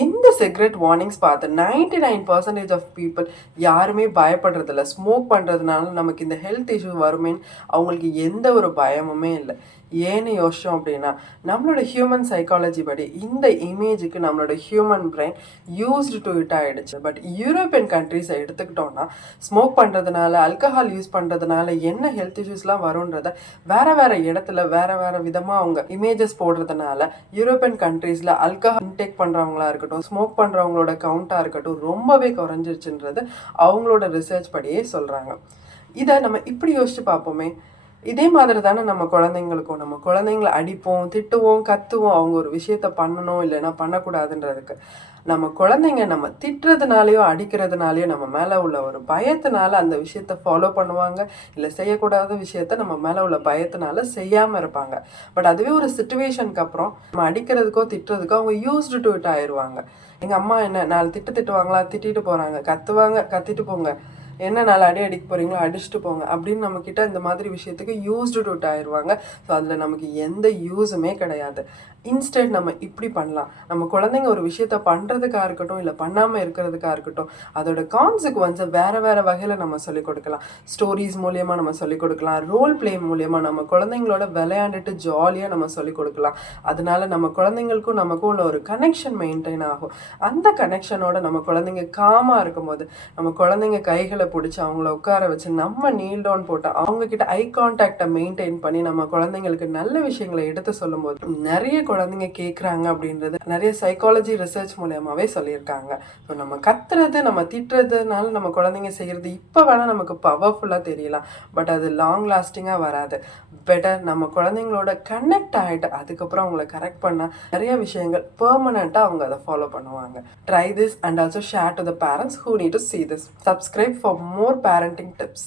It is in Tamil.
இந்த சிகரெட் வார்னிங்ஸ் பார்த்து 99% ஆஃப் பீப்புள் யாருமே பயப்படுறதில்ல. ஸ்மோக் பண்ணுறதுனால நமக்கு இந்த ஹெல்த் இஷ்யூ வருமேன்னு அவங்களுக்கு எந்த ஒரு பயமுமே இல்லை. ஏன்னு யோசிச்சோம் அப்படின்னா, நம்மளோட ஹியூமன் சைக்காலஜி படி இந்த இமேஜுக்கு நம்மளோட human brain used to it ஆகிடுச்சு. பட் யூரோப்பியன் கண்ட்ரீஸை எடுத்துக்கிட்டோன்னா, ஸ்மோக் பண்ணுறதுனால, ஆல்கஹால் யூஸ் பண்ணுறதுனால என்ன ஹெல்த் இஷ்யூஸ்லாம் வரும்ன்றத வேறு வேறு இடத்துல வேறு வேறு விதமாக அவங்க இமேஜஸ் போடுறதுனால யூரோப்பியன் கண்ட்ரீஸில் ஆல்கஹால் இன்டேக் பண்ணுறவங்களா இருக்கட்டும், ஸ்மோக் பண்ணுறவங்களோட கவுண்ட்டாக இருக்கட்டும் ரொம்பவே குறைஞ்சிருச்சுன்றது அவங்களோட ரிசர்ச் படியே சொல்கிறாங்க. இதை நம்ம இப்படி யோசிச்சு பார்ப்போமே, இதே மாதிரி தானே நம்ம குழந்தைங்களுக்கும். நம்ம குழந்தைங்கள அடிப்போம், திட்டுவோம், கத்துவோம் அவங்க ஒரு விஷயத்த பண்ணணும் இல்லைன்னா பண்ணக்கூடாதுன்றதுக்கு. நம்ம குழந்தைங்க நம்ம திட்டுறதுனாலையோ அடிக்கிறதுனாலையோ நம்ம மேலே உள்ள ஒரு பயத்தினால அந்த விஷயத்த ஃபாலோ பண்ணுவாங்க, இல்லை செய்யக்கூடாத விஷயத்த நம்ம மேலே உள்ள பயத்தினால செய்யாமல் இருப்பாங்க. பட் அதுவே ஒரு சுச்சுவேஷனுக்கு அப்புறம் நம்ம அடிக்கிறதுக்கோ திட்டுறதுக்கோ அவங்க யூஸ்டு டு இட் ஆயிடுவாங்க. எங்கள் அம்மா என்ன 4 திட்டுவாங்களா, திட்டிட்டு போகிறாங்க, கத்துவாங்க, கத்திட்டு போங்க, என்ன 4 அடி அடிக்க போகிறீங்களோ அடிச்சுட்டு போங்க அப்படின்னு நம்மக்கிட்ட இந்த மாதிரி விஷயத்துக்கு யூஸ்டு டு இட் ஆயிடுவாங்க. ஸோ அதில் நமக்கு எந்த யூஸுமே கிடையாது. இன்ஸ்டெட் நம்ம இப்படி பண்ணலாம். நம்ம குழந்தைங்க ஒரு விஷயத்த பண்ணுறதுக்காக இருக்கட்டும், இல்லை பண்ணாமல் இருக்கிறதுக்காக இருக்கட்டும், அதோட கான்சிக்வன்ஸை வேறு வேறு வகையில் நம்ம சொல்லிக் கொடுக்கலாம். ஸ்டோரிஸ் மூலியமாக நம்ம சொல்லிக் கொடுக்கலாம், ரோல் பிளே மூலியமாக நம்ம குழந்தைங்களோட விளையாண்டுட்டு ஜாலியாக நம்ம சொல்லிக் கொடுக்கலாம். அதனால நம்ம குழந்தைங்களுக்கும் நமக்கும் உள்ள ஒரு கனெக்ஷன் மெயின்டைன் ஆகும். அந்த கனெக்ஷனோட நம்ம குழந்தைங்க காமாக இருக்கும்போது நம்ம குழந்தைங்க கைகளை பிடிச்சி அவங்கள உட்கார வச்சு நம்ம நீல் டவுன் போட்டு அவங்கக்கிட்ட ஐ கான்டாக்டை மெயின்டைன் பண்ணி நம்ம குழந்தைங்களுக்கு நல்ல விஷயங்களை எடுத்து சொல்லும்போது நிறைய குழந்தைங்க கேட்குறாங்க அப்படின்றது நிறைய சைக்காலஜி ரிசர்ச் மூலியமாகவே சொல்லியிருக்காங்க. ஸோ நம்ம கத்துறது, நம்ம திட்டுறதுனால நம்ம குழந்தைங்க செய்கிறது இப்போ வேணால் நமக்கு பவர்ஃபுல்லாக தெரியலாம், பட் அது லாங் லாஸ்டிங்காக வராது. பெட்டர் நம்ம குழந்தைங்களோட கனெக்ட் ஆகிட்டு அதுக்கப்புறம் அவங்கள கரெக்ட் பண்ணால் நிறைய விஷயங்கள் பெர்மனண்ட்டாக அவங்க அதை ஃபாலோ பண்ணுவாங்க. Try this and also share to the parents who need to see this. Subscribe for more parenting tips.